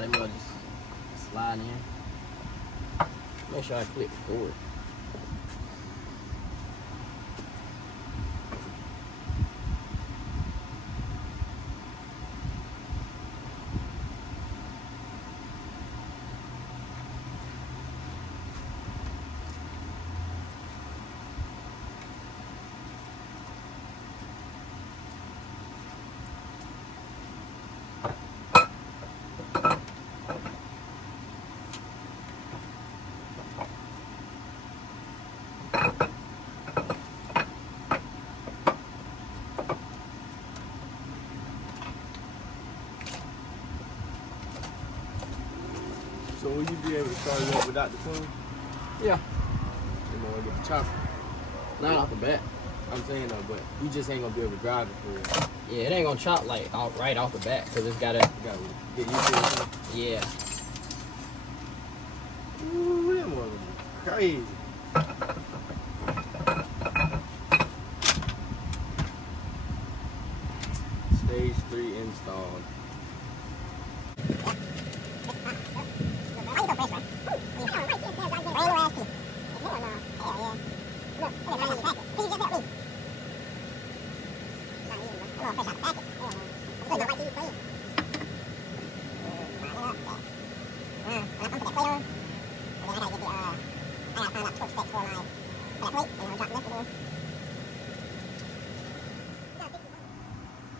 how they must just slide in. Make sure I click forward. So will you be able to start it up without the phone? Yeah. You know, get the chopper. Not off the bat. I'm saying though, but you just ain't gonna be able to drive it for real. Yeah, it ain't gonna chop like right off the bat because it's gotta. You gotta get used to it. Yeah. Ooh, that mother crazy. Stage 3 installed.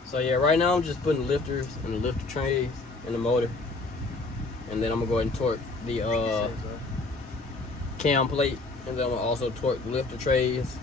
So yeah, right now I'm just putting lifters and the lifter trays in the motor, and then I'm gonna go ahead and torque the cam plate, and then I'm gonna also torque the lifter trays.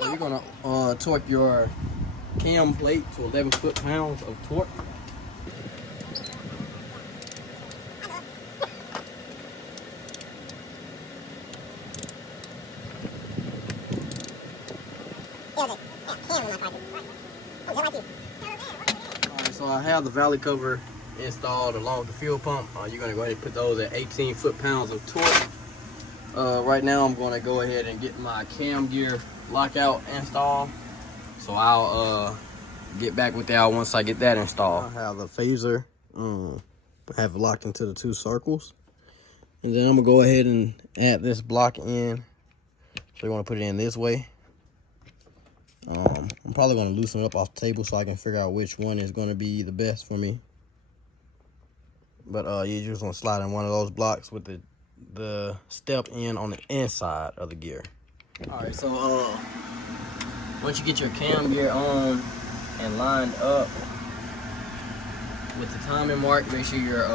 You're gonna torque your cam plate to 11 foot-pounds of torque. Alright, so I have the valley cover installed along with the fuel pump. You're gonna go ahead and put those at 18 foot-pounds of torque. Right now I'm gonna go ahead and get my cam gear lockout installed. So I'll get back with y'all once I get that installed. I have the phaser have it locked into the 2 circles. And then I'm gonna go ahead and add this block in. So you wanna put it in this way. I'm probably gonna loosen it up off the table so I can figure out which one is gonna be the best for me. But you're just gonna slide in one of those blocks with the step in on the inside of the gear. All right, so once you get your cam gear on and lined up with the timing mark, make sure you're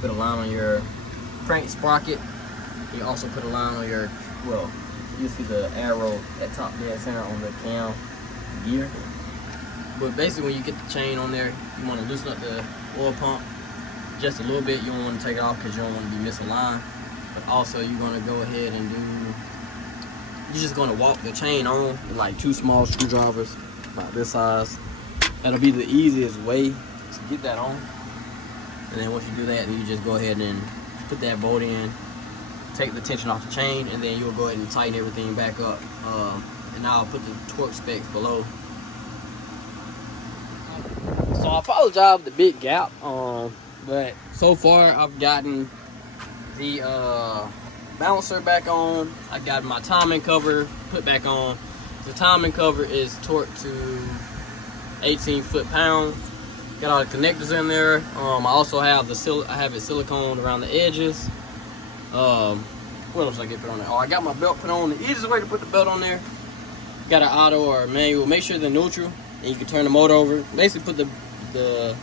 put a line on your crank sprocket. You also put a line on your you see the arrow at top dead center on the cam gear. But basically, when you get the chain on there, you want to loosen up the oil pump just a little bit. You don't want to take it off because you don't want to be misaligned. But also, you're going to go ahead and you're just going to walk the chain on with like 2 small screwdrivers about this size. That'll be the easiest way to get that on. And then once you do that, then you just go ahead and put that bolt in, take the tension off the chain, and then you'll go ahead and tighten everything back up. And I'll put the torque specs below. So I apologize for the big gap, but so far I've gotten the balancer back on. I got my timing cover put back on. The timing cover is torqued to 18 foot-pounds. Got all the connectors in there. I also have it silicone around the edges. What else did I get put on there? Oh, I got my belt put on. The easiest way to put the belt on there, got an auto or manual. Make sure they're neutral, and you can turn the motor over. Basically, put the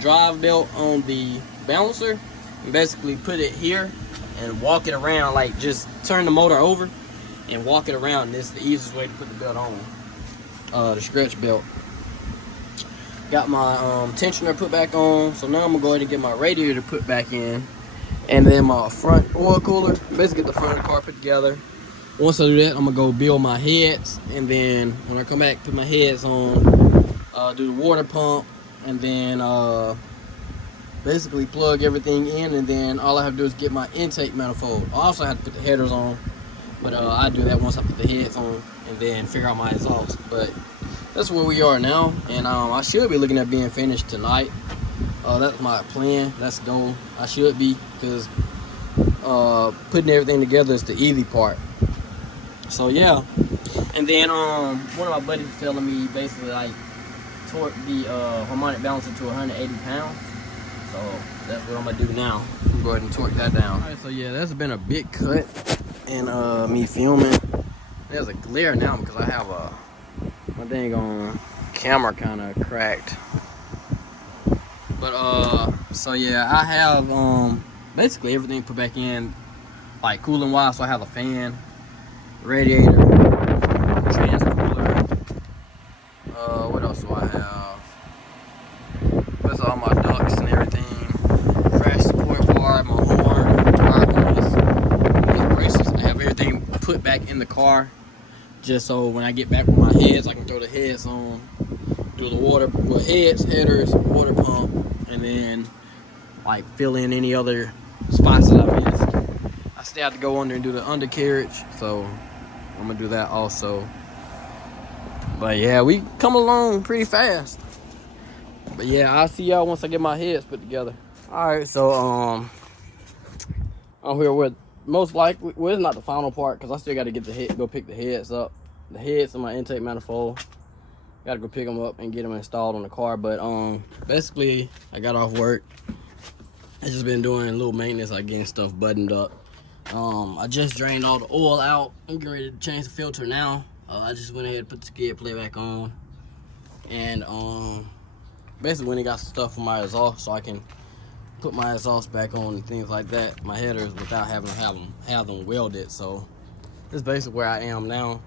drive belt on the balancer, and basically put it here and walk it around. Like, just turn the motor over and walk it around. This is the easiest way to put the belt on. The stretch belt. Got my tensioner put back on. So now I'm gonna go ahead and get my radiator put back in, and then my front oil cooler. Basically, get the front of the car put together. Once I do that, I'm gonna go build my heads, and then when I come back, put my heads on, do the water pump, and then basically plug everything in, and then all I have to do is get my intake manifold. I also have to put the headers on, but I do that once I put the heads on, and then figure out my exhaust. But that's where we are now, and I should be looking at being finished tonight. That's my plan. That's the goal. I should be, because putting everything together is the easy part. So yeah, and then one of my buddies was telling me basically like torque the harmonic balancer to 180 pounds. So that's what I'm gonna do now. I'm gonna go ahead and torque that down. All right, so yeah, that's been a big cut in me filming. There's a glare now because I have my dang on camera kind of cracked. But so yeah, I have basically everything put back in, like cooling wise. So I have a fan, radiator, trans cooler. What else do I have? That's all my ducts and everything. Crash support bar, my horn, tire braces. I have everything put back in the car, just so when I get back with my heads, I can throw the heads on, do the water, well, heads, headers, water pump, and then like fill in any other spots that I missed. I still have to go under and do the undercarriage, so I'm gonna do that also. But yeah, we come along pretty fast. But yeah, I'll see y'all once I get my heads put together. All right, so I'm here with most likely, well, it's not the final part because I still got to get the head, go pick the heads up, the heads and my intake manifold. Got to go pick them up and get them installed on the car. But basically, I got off work. I just been doing a little maintenance, like getting stuff buttoned up. I just drained all the oil out. I'm getting ready to change the filter now. I just went ahead and put the skid plate back on, and basically went and got some stuff for my exhaust so I can put my exhaust back on and things like that, my headers, without having to have them welded. So this is basically where I am now.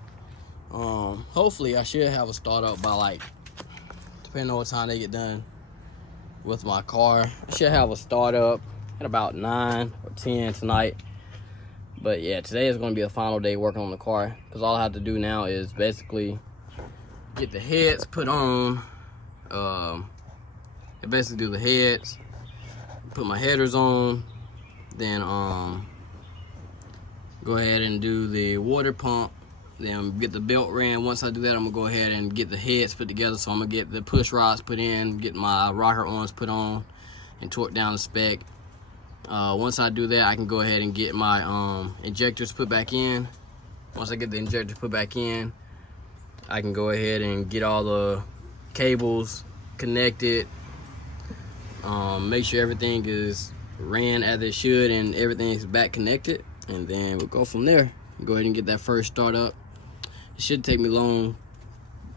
Hopefully I should have a start up by, like, depending on what time they get done with my car, I should have a start up at about 9 or 10 tonight. But yeah, today is going to be the final day working on the car, because all I have to do now is basically get the heads put on. I basically do the heads, put my headers on, then go ahead and do the water pump, then get the belt ran. Once I do that, I'm gonna go ahead and get the heads put together. So I'm gonna get the push rods put in, get my rocker arms put on, and torque down the spec. Once I do that, I can go ahead and get my injectors put back in. Once I get the injectors put back in, I can go ahead and get all the cables connected, make sure everything is ran as it should and everything is back connected, and then we'll go from there. Go ahead and get that first start up. It shouldn't take me long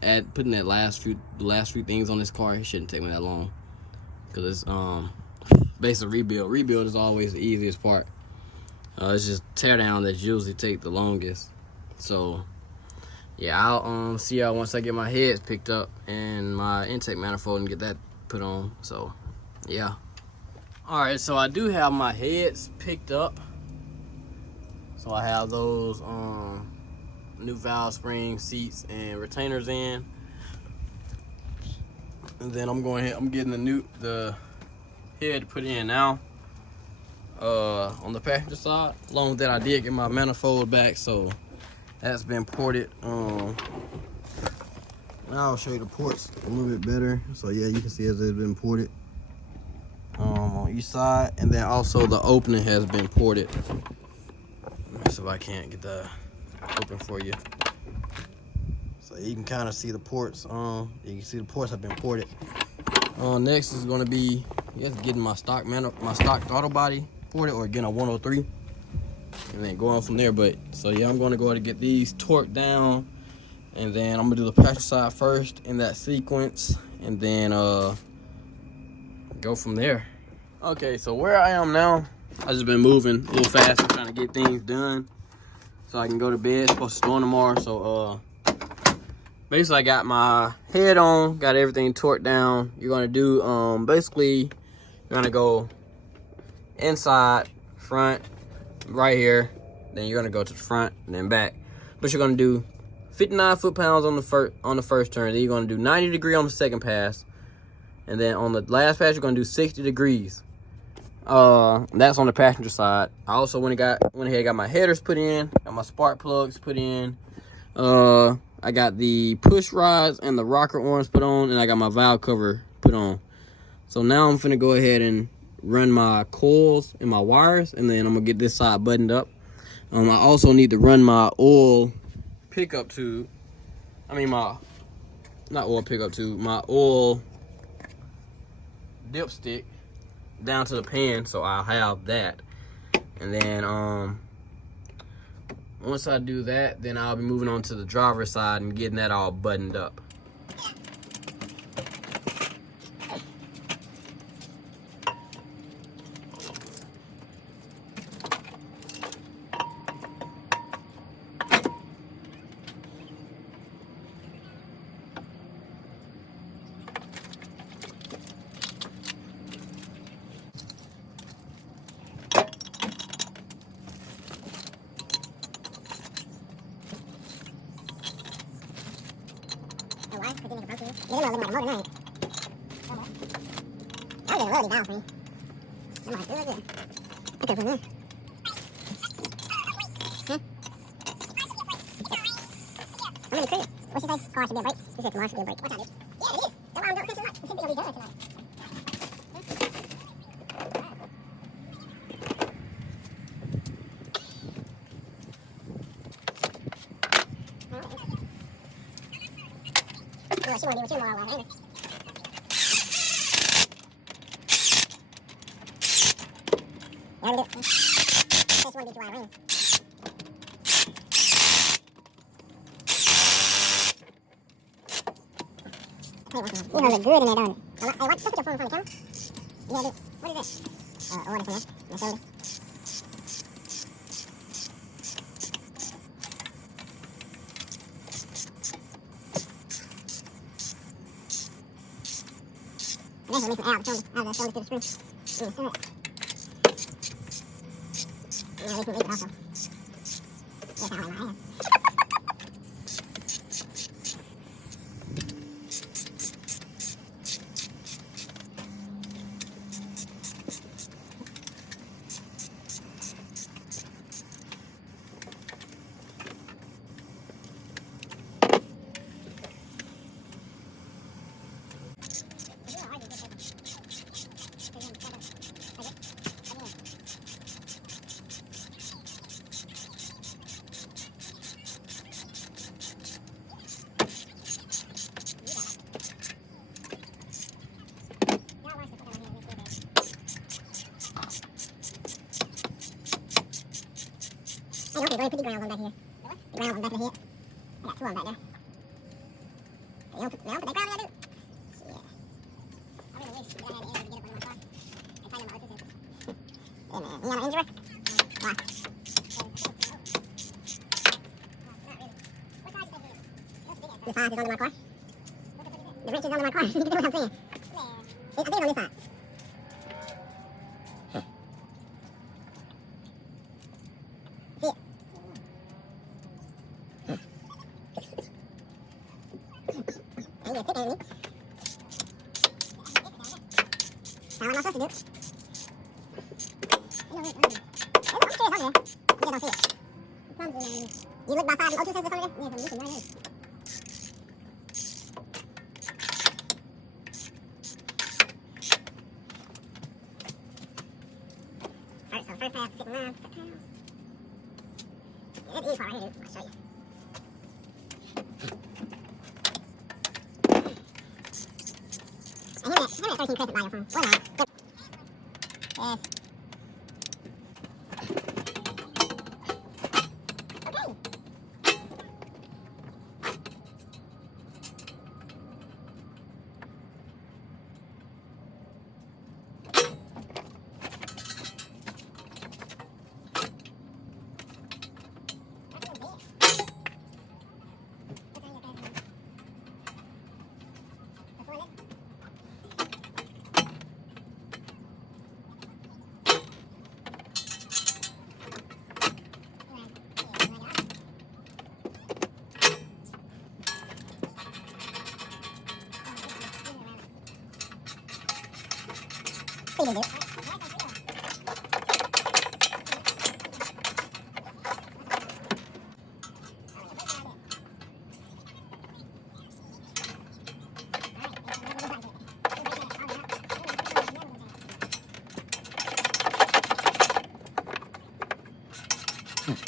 at putting that the last few things on this car. It shouldn't take me that long, because it's basically rebuild is always the easiest part. It's just tear down that usually take the longest. So yeah, I'll see y'all once I get my heads picked up and my intake manifold and get that put on. So yeah. All right, so I do have my heads picked up. So I have those new valve spring seats and retainers in. And then I'm getting the head put in now. On the passenger side. Along with that, I did get my manifold back, so that's been ported. Now I'll show you the ports a little bit better. So yeah, you can see as it's been ported on each side, and then also the opening has been ported. Let me see if I can't get that open for you. So you can kind of see the ports. You can see the ports have been ported. Next is going to be getting my stock throttle body ported, or getting a 103, and then going from there. But so yeah, I'm going to go ahead and get these torqued down, and then I'm gonna do the passenger side first in that sequence, and then go from there. Okay, so where I am now, I just been moving a little faster, trying to get things done so I can go to bed. It's supposed to storm tomorrow, so basically I got my head on, got everything torqued down. You're gonna do basically you're gonna go inside, front, right here, then you're gonna go to the front and then back. But you're gonna do 59 foot-pounds on the first turn, then you're gonna do 90 degrees on the second pass, and then on the last pass you're gonna do 60 degrees. That's on the passenger side. I also went ahead and got my headers put in, got my spark plugs put in. I got the push rods and the rocker arms put on, and I got my valve cover put on. So now I'm finna go ahead and run my coils and my wires, and then I'm gonna get this side buttoned up. I also need to run my oil pickup tube. My oil dipstick down to the pan, so I'll have that. And then once I do that, then I'll be moving on to the driver's side and getting that all buttoned up. You know, look good in there, don't it? Hey, let's put your phone in front of the camera. Yeah, dude. What is this? Order from there. My shoulder. I think we'll leave some out of the shoulder to the screw. Yeah, we can leave it also. Yes, I don't like my hand. Hey, okay, go ahead and put the ground on back here. The ground on back of the head. I got two on back there. You don't put that ground on there, dude? Yeah. I really wish that I had the energy to get up under my car and find out my other system. Yeah, man. You have an injury? Why? glass is under my car. The wrench is under my car. You know what I'm saying? I think it's on this side. See it? Ain't gonna stick, ain't it? Now what am I supposed to do? I'm curious over there. You just don't see it. You look by 5 and O2 sensors over there? Yeah, so you can run in. Alright, so first pass, 6.9 foot-pounds. Yeah, this is the easy part right here, dude. I'll show you. And hit that 13 crescent by your phone. Or not. Yes.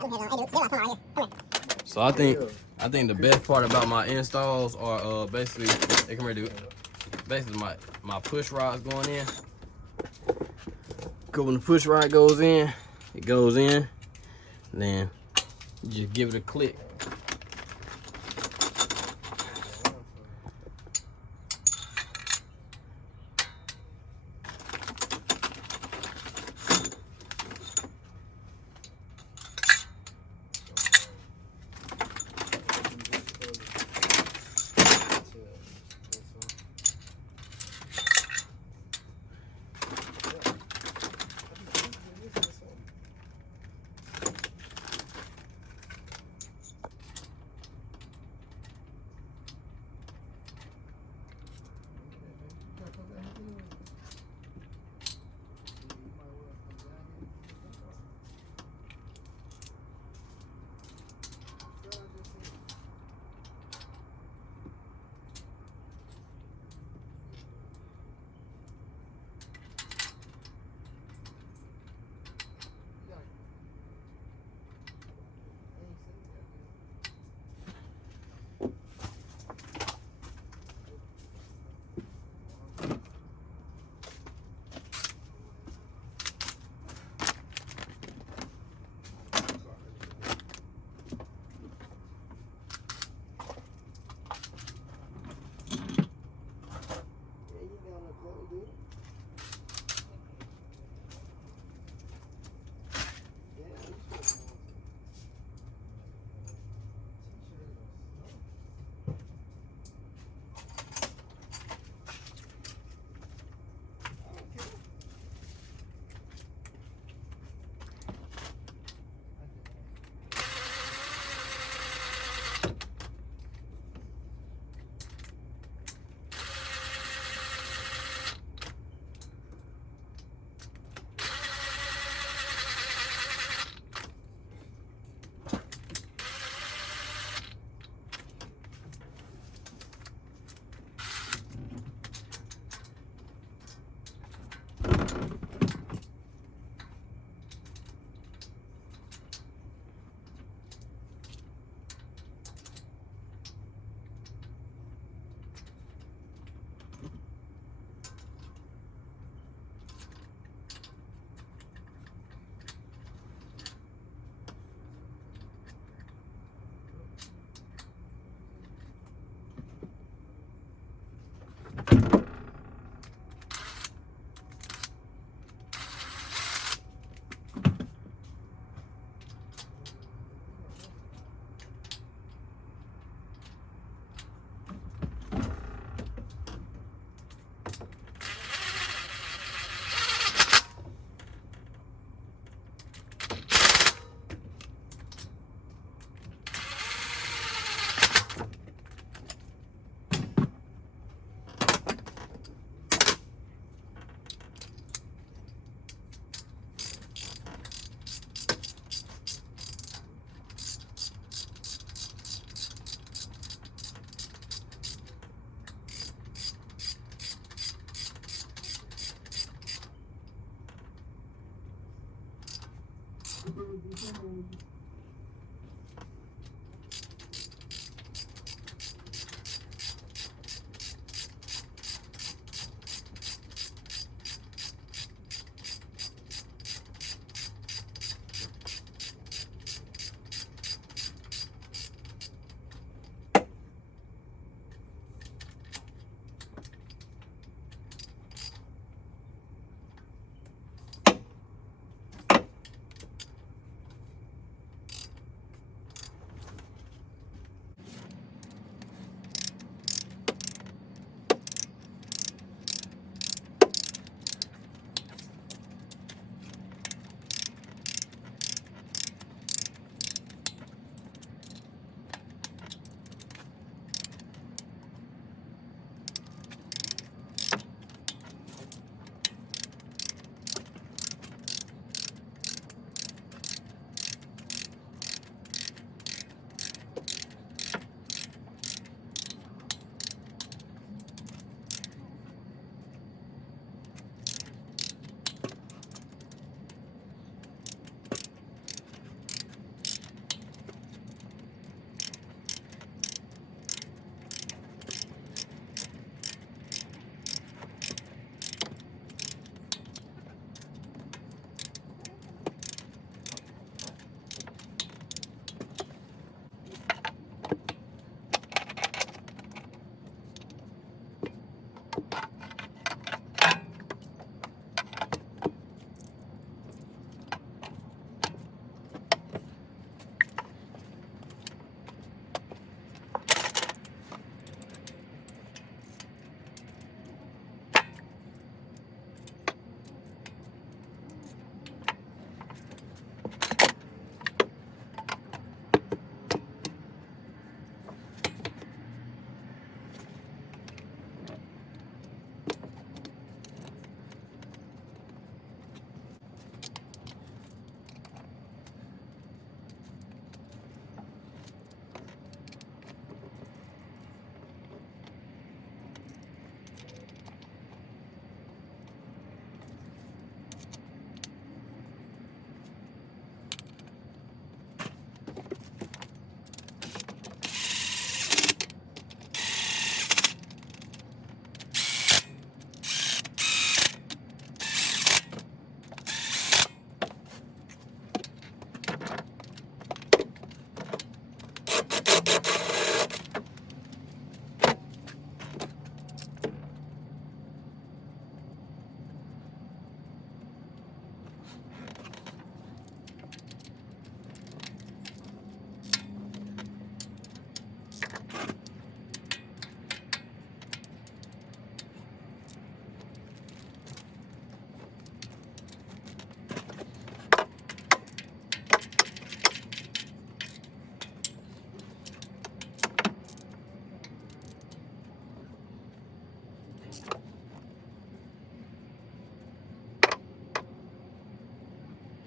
What do you do? So I think the best part about my installs are basically they come here to basically my push rods going in. Cause when the push rod goes in, it goes in, and then you just give it a click.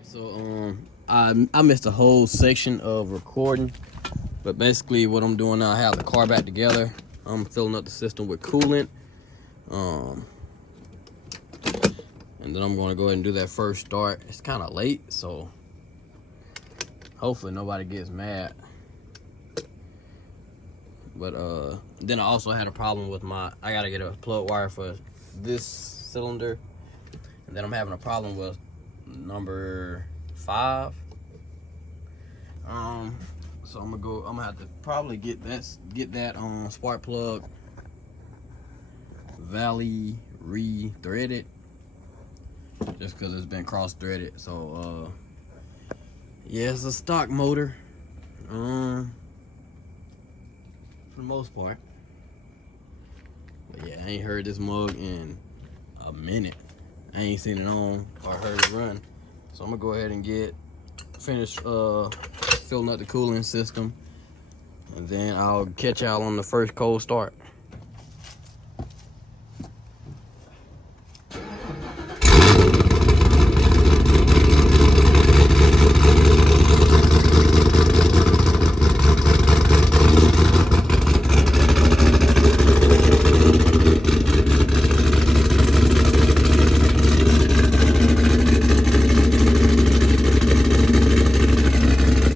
So I missed a whole section of recording, but basically what I'm doing now, I have the car back together. I'm filling up the system with coolant, and then I'm going to go ahead and do that first start. It's kind of late, so hopefully nobody gets mad. But then I also had a problem with I gotta get a plug wire for this cylinder, and then I'm having a problem with number 5. So I'm gonna have to probably get that spark plug valley re-threaded, just because it's been cross-threaded. So yeah, it's a stock motor for the most part, but yeah, I ain't heard this mug in a minute. I ain't seen it on or heard it run. So I'm gonna go ahead and finish filling up the cooling system, and then I'll catch y'all on the first cold start.